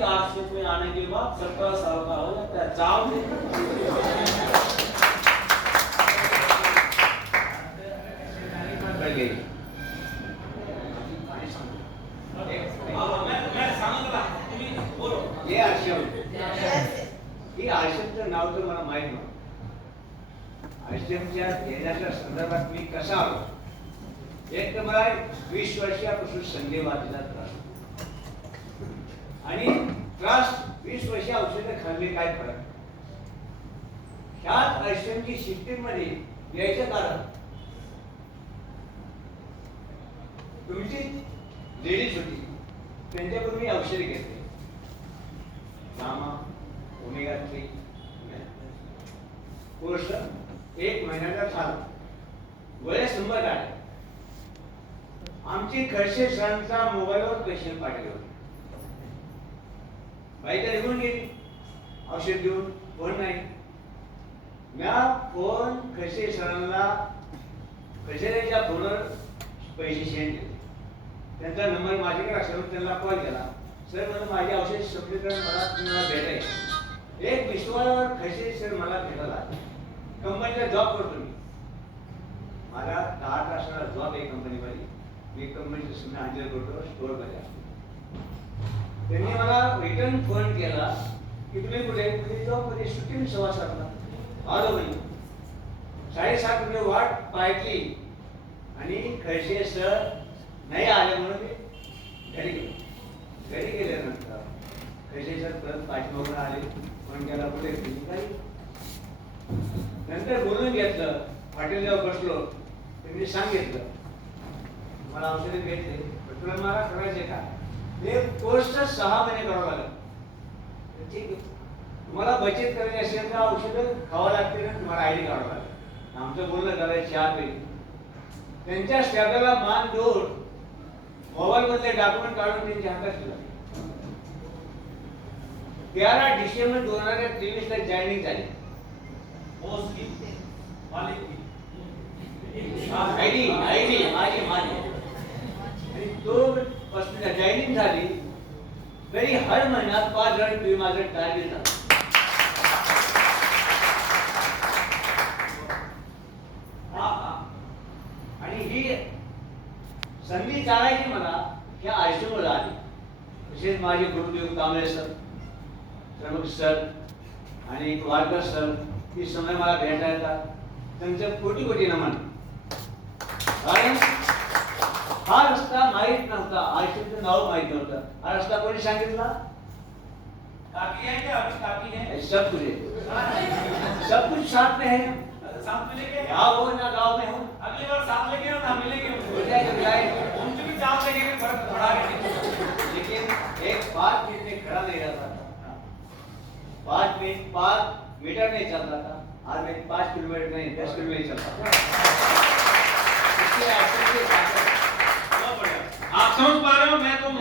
आश्रम में आने के बाद सत्रह साल का हो जाता है कळले हाँ, बोलो। हे आश्रम आश्रमचं नाव तर मला माहीत नव्हतं आश्रमच्या येण्याच्या संदर्भात मी कसा आलो एक तर मला वीस वर्षापासून त्रास होता. आणि त्रास वीस वर्ष औषधं खाल्ले काय फरक? ह्यात आश्रमची सिस्टीममध्ये यायचं कारण? तुमची लेडीज होती. त्यांच्याकडून मी औषधे घेतली. मामा ओमेगा थ्री कोर्स एक महिन्याचा झाला. वय शंभर आहे. आमची खडसे सरांचा मोबाईलवर पेशंट पाठवले होते. बाई निघून गेली औषध देऊन फोन नाही. म्या फोन कसे सरांना खडसेच्या फोनवर पैसे सेंड केले त्यांचा नंबर माझ्याकडे असल्यावर त्यांना कॉल केला. सर म्हणून माझे औषध संपले मला तुम्हाला भेटायचे एक विश्वावर खसे सर मला भेटायला कंपनीला जॉब करतो मी. मला दहा तासाला जॉब आहे कंपनीमध्ये. मी कंपनीचं सुद्धा हजर करतो स्टोअरमध्ये असतो. त्यांनी मला रिटर्न फोन केला की तुम्ही कुठे? तुम्ही जॉबमध्ये सुट्टी सव्वा सातला आलो म्हणे साडेसात रुपये वाट पाहिली. आणि खैसे सर नाही आले म्हणून मी घरी गेलो. घरी गेल्यानंतर खैसे सर परत पाठीमागून आले. पण त्याला कुठे काही नंतर बोलून घेतलं. हॉटेलला बसलो. त्यांनी सांगितलं मला औषधे भेटले पण तुला मला करायचे का? हे कोर्स सहा महिने करावं लागेल. ठीक आहे. तुम्हाला बचत करायची असेल तर औषधं खावं लागते ना तुम्हाला आयडी काढावं लागेल. आमचं बोलणं झालं चहा पे त्यांच्या स्टॅबला मान देऊन मोबाईल मधले डॉक्युमेंट काढून त्यांच्या हातात दिला तेरा डिसेंबर दोन हजार तेवीस ला जॉईनिंग झाली. आयडी आयडी माझी जॉईनिंग झाली तरी हर महिन्यात पाच जण तुम्ही माझं टार्गेट झालं आणि ही संधी चालायची मला ह्या आयसीयूला आली. तसेच माझे गुरुदेव कांबळे सर प्रमुख सर आणि वाडकर सर ही समय मला भेटायला त्यांचं कोटी कोटी नमन. कारण हा रस्ता माहीत नव्हता. आयसीयूचं नाव माहीत नव्हतं. हा रस्ता कोणी सांगितला? काकी है क्या अभी काकी है सब कुछ है। सब कुछ साथ में है. साथ में लेके हो ना गाँव में हो. अगली बार साथ लेके ना मिलेंगे उनसे भी लेके फ़र्क लेकिन एक बात में खड़ा नहीं रहता था। पाँच मिनट पाँच मीटर नहीं चलता था। आज मैं पाँच किलोमीटर नहीं दस किलोमीटर चलता था। इसलिए ऐसे ही बात है। बहुत बढ़िया आप समझ पा रहे हो मैं तो